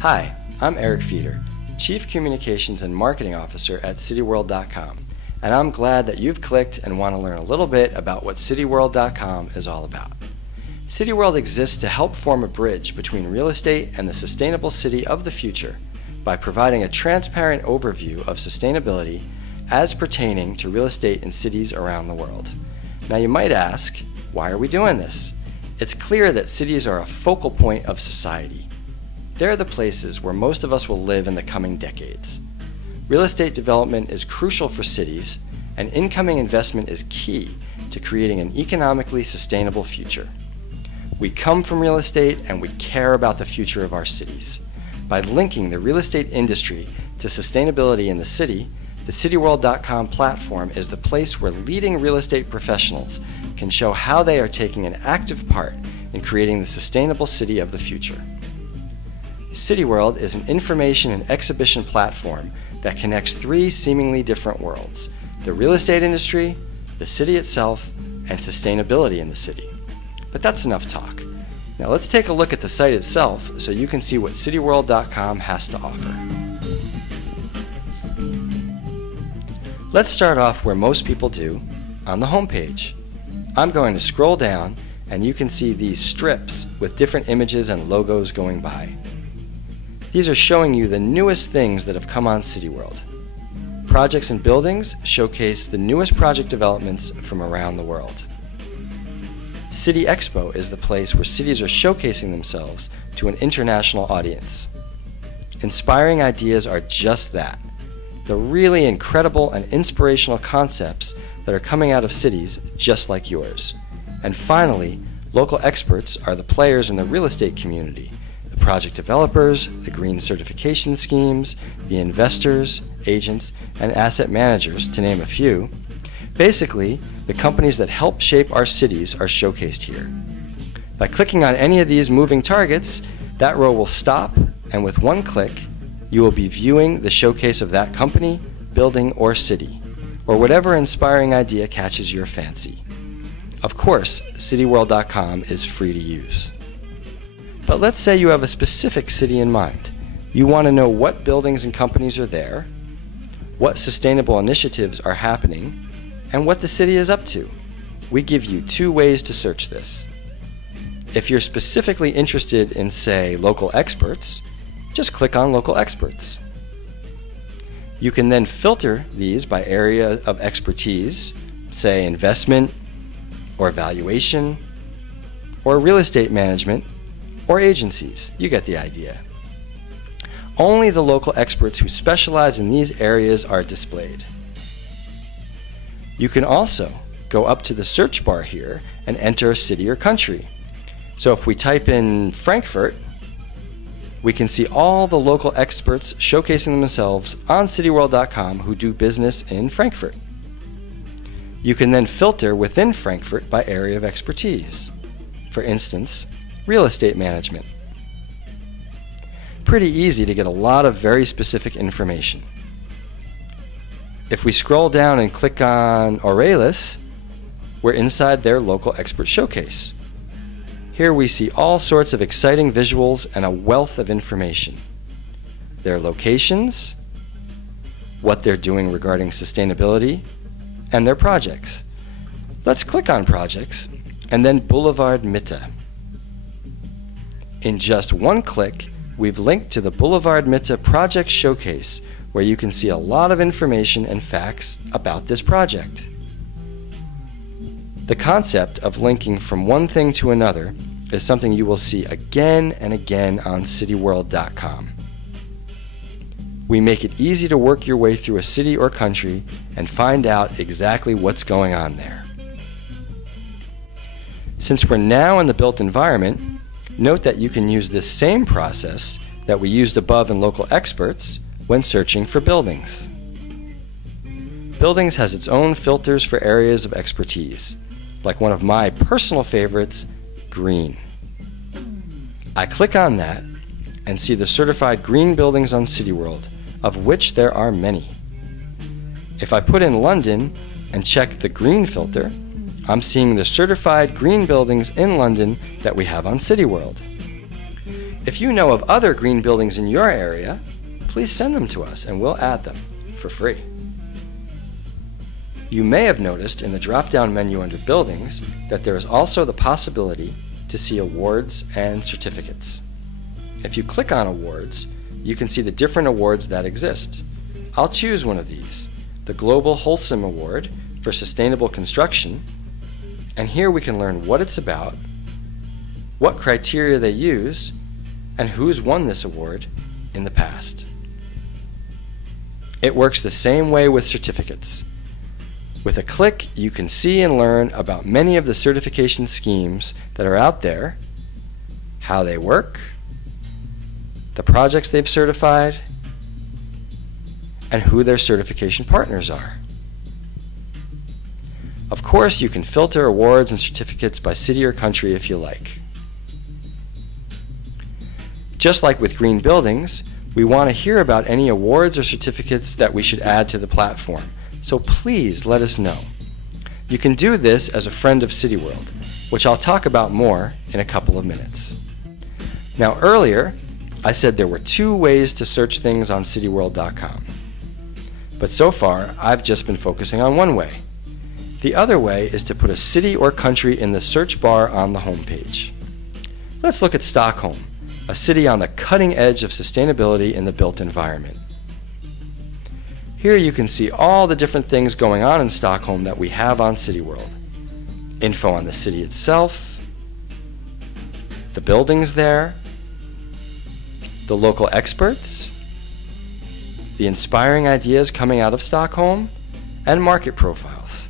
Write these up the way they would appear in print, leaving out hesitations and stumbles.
Hi, I'm Eric Feeder, Chief Communications and Marketing Officer at Cityworld.com, and I'm glad that you've clicked and want to learn a little bit about what Cityworld.com is all about. Cityworld exists to help form a bridge between real estate and the sustainable city of the future by providing a transparent overview of sustainability as pertaining to real estate in cities around the world. Now you might ask, why are we doing this? It's clear that cities are a focal point of society. They're the places where most of us will live in the coming decades. Real estate development is crucial for cities, and incoming investment is key to creating an economically sustainable future. We come from real estate and we care about the future of our cities. By linking the real estate industry to sustainability in the city, the Cityworld.com platform is the place where leading real estate professionals can show how they are taking an active part in creating the sustainable city of the future. Cityworld is an information and exhibition platform that connects three seemingly different worlds: the real estate industry, the city itself, and sustainability in the city. But that's enough talk. Now let's take a look at the site itself so you can see what Cityworld.com has to offer. Let's start off where most people do, on the homepage. I'm going to scroll down and you can see these strips with different images and logos going by. These are showing you the newest things that have come on Cityworld. Projects and buildings showcase the newest project developments from around the world. City Expo is the place where cities are showcasing themselves to an international audience. Inspiring ideas are just that. The really incredible and inspirational concepts that are coming out of cities just like yours. And finally, local experts are the players in the real estate community. The project developers, the green certification schemes, the investors, agents, and asset managers, to name a few. Basically, the companies that help shape our cities are showcased here. By clicking on any of these moving targets, that row will stop, and with one click, you will be viewing the showcase of that company, building, or city, or whatever inspiring idea catches your fancy. Of course, Cityworld.com is free to use. But let's say you have a specific city in mind. You want to know what buildings and companies are there, what sustainable initiatives are happening, and what the city is up to. We give you two ways to search this. If you're specifically interested in, say, local experts, just click on Local Experts. You can then filter these by area of expertise, say investment, or valuation, or real estate management, or agencies. You get the idea. Only the local experts who specialize in these areas are displayed. You can also go up to the search bar here and enter a city or country. So if we type in Frankfurt, we can see all the local experts showcasing themselves on Cityworld.com who do business in Frankfurt. You can then filter within Frankfurt by area of expertise. For instance, real estate management. Pretty easy to get a lot of very specific information. If we scroll down and click on Aurelis, we're inside their local expert showcase. Here we see all sorts of exciting visuals and a wealth of information. Their locations, what they're doing regarding sustainability, and their projects. Let's click on projects and then Boulevard Mitte. In just one click, we've linked to the Boulevard Mitte Project Showcase, where you can see a lot of information and facts about this project. The concept of linking from one thing to another is something you will see again and again on Cityworld.com. We make it easy to work your way through a city or country and find out exactly what's going on there. Since we're now in the built environment, note that you can use this same process that we used above in Local Experts when searching for buildings. Buildings has its own filters for areas of expertise, like one of my personal favorites, green. I click on that and see the certified green buildings on Cityworld, of which there are many. If I put in London and check the green filter, I'm seeing the certified green buildings in London that we have on Cityworld. If you know of other green buildings in your area, please send them to us and we'll add them for free. You may have noticed in the drop-down menu under Buildings that there is also the possibility to see awards and certificates. If you click on Awards, you can see the different awards that exist. I'll choose one of these, the Global Wholesome Award for Sustainable Construction, and here we can learn what it's about, what criteria they use, and who's won this award in the past. It works the same way with certificates. With a click, you can see and learn about many of the certification schemes that are out there, how they work, the projects they've certified, and who their certification partners are. Of course, you can filter awards and certificates by city or country if you like. Just like with green buildings, we want to hear about any awards or certificates that we should add to the platform, so please let us know. You can do this as a friend of Cityworld, which I'll talk about more in a couple of minutes. Now earlier, I said there were 2 ways to search things on cityworld.com. But so far, I've just been focusing on one way. The other way is to put a city or country in the search bar on the home page. Let's look at Stockholm, a city on the cutting edge of sustainability in the built environment. Here you can see all the different things going on in Stockholm that we have on Cityworld. Info on the city itself, the buildings there, the local experts, the inspiring ideas coming out of Stockholm, and market profiles.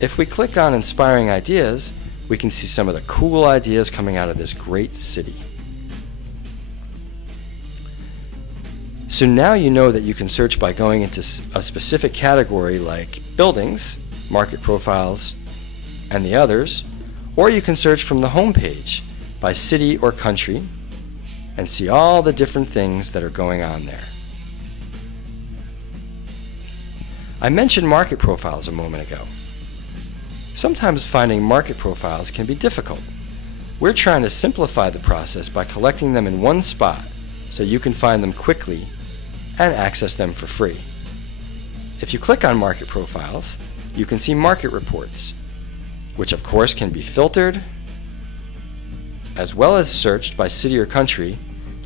If we click on Inspiring Ideas, we can see some of the cool ideas coming out of this great city. So now you know that you can search by going into a specific category like buildings, market profiles, and the others, or you can search from the home page by city or country and see all the different things that are going on there. I mentioned market profiles a moment ago. Sometimes finding market profiles can be difficult. We're trying to simplify the process by collecting them in one spot so you can find them quickly and access them for free. If you click on Market Profiles, you can see market reports, which of course can be filtered, as well as searched by city or country,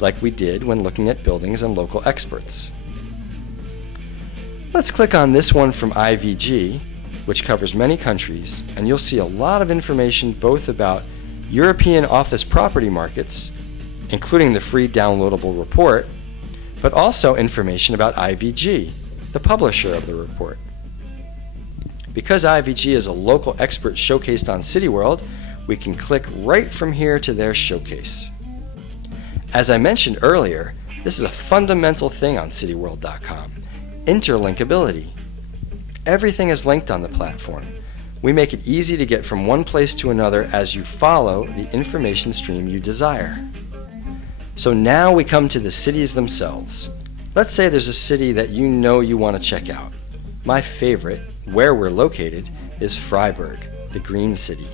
like we did when looking at buildings and local experts. Let's click on this one from IVG, which covers many countries, and you'll see a lot of information both about European office property markets, including the free downloadable report, but also information about IVG, the publisher of the report. Because IVG is a local expert showcased on Cityworld, we can click right from here to their showcase. As I mentioned earlier, this is a fundamental thing on cityworld.com, interlinkability. Everything is linked on the platform. We make it easy to get from one place to another as you follow the information stream you desire. So now we come to the cities themselves. Let's say there's a city that you know you want to check out. My favorite, where we're located, is Freiburg, the green city.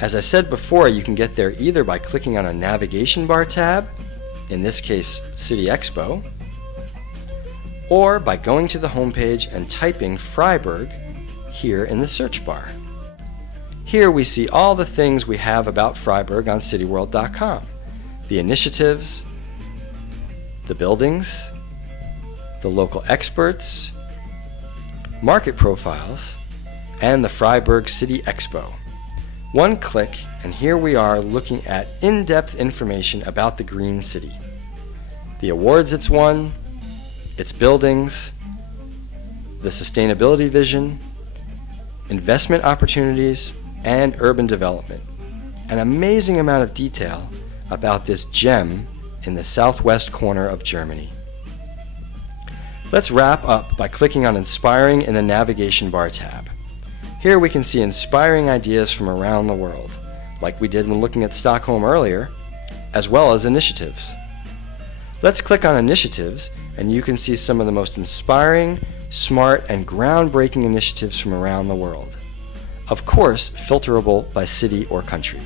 As I said before, you can get there either by clicking on a navigation bar tab, in this case City Expo, or by going to the homepage and typing Freiburg here in the search bar. Here we see all the things we have about Freiburg on cityworld.com. The initiatives, the buildings, the local experts, market profiles, and the Freiburg City Expo. One click and here we are looking at in-depth information about the green city. The awards it's won, its buildings, the sustainability vision, investment opportunities, and urban development. An amazing amount of detail about this gem in the southwest corner of Germany. Let's wrap up by clicking on Inspiring in the navigation bar tab. Here we can see inspiring ideas from around the world, like we did when looking at Stockholm earlier, as well as initiatives. Let's click on Initiatives and you can see some of the most inspiring, smart, and groundbreaking initiatives from around the world. Of course, filterable by city or country.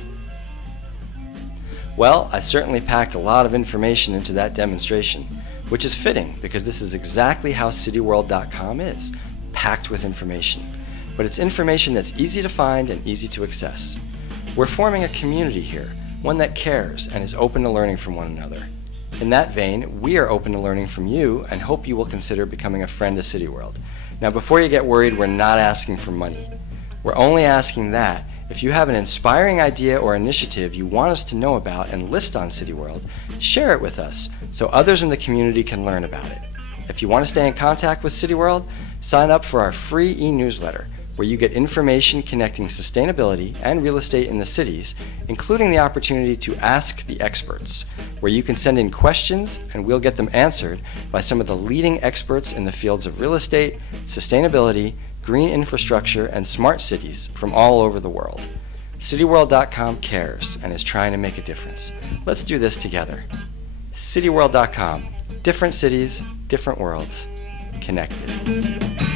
Well, I certainly packed a lot of information into that demonstration, which is fitting because this is exactly how Cityworld.com is, packed with information. But it's information that's easy to find and easy to access. We're forming a community here, one that cares and is open to learning from one another. In that vein, we are open to learning from you and hope you will consider becoming a friend of Cityworld. Now, before you get worried, we're not asking for money. We're only asking that if you have an inspiring idea or initiative you want us to know about and list on Cityworld, share it with us so others in the community can learn about it. If you want to stay in contact with Cityworld, sign up for our free e-newsletter where you get information connecting sustainability and real estate in the cities, including the opportunity to ask the experts, where you can send in questions and we'll get them answered by some of the leading experts in the fields of real estate, sustainability, green infrastructure, and smart cities from all over the world. Cityworld.com cares and is trying to make a difference. Let's do this together. Cityworld.com. Different cities, different worlds, connected.